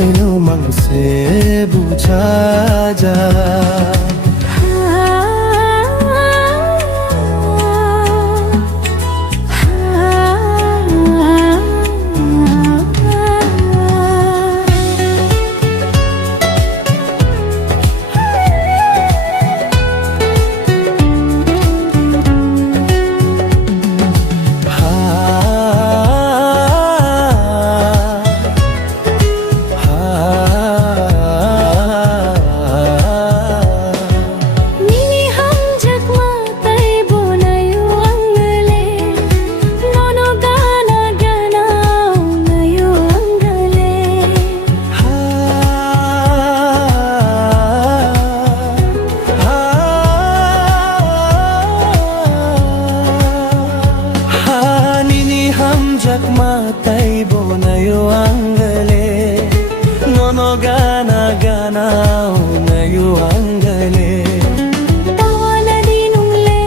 haino mangse bucha ja matai bonayo angale nono gana gana unayo angale tawana dinung le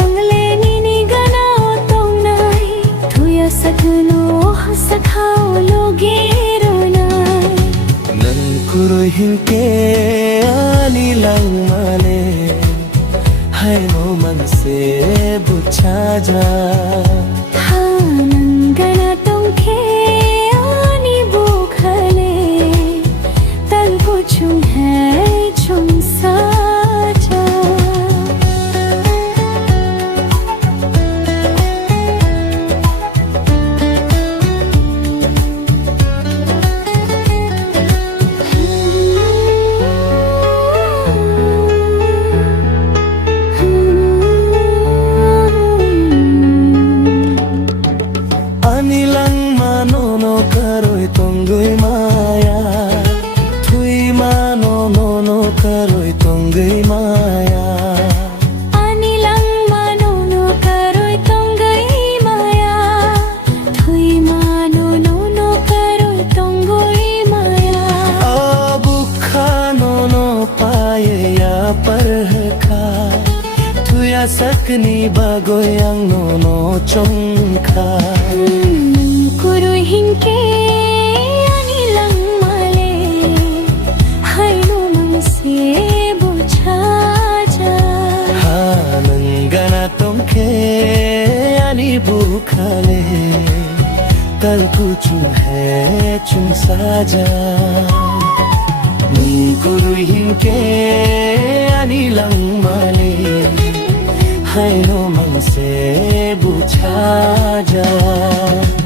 angle nini gana otong nai tuya sakno hasakhao logero nai nan kuro hinke ani lang male haino manse bucha ja karoi tonggui maya thui mano no karoi tonggui maya anilang mano no karoi tonggui maya thui mano no karoi tonggui maya abukha no paye ya parkha thuya sakni bagoyang no chongkha kuru hinke anilang male haino mangse bucha ja hanangana tongke ani bukhale kal kuchu hai chum saja kuru hinke anilang male haino mangse bucha ja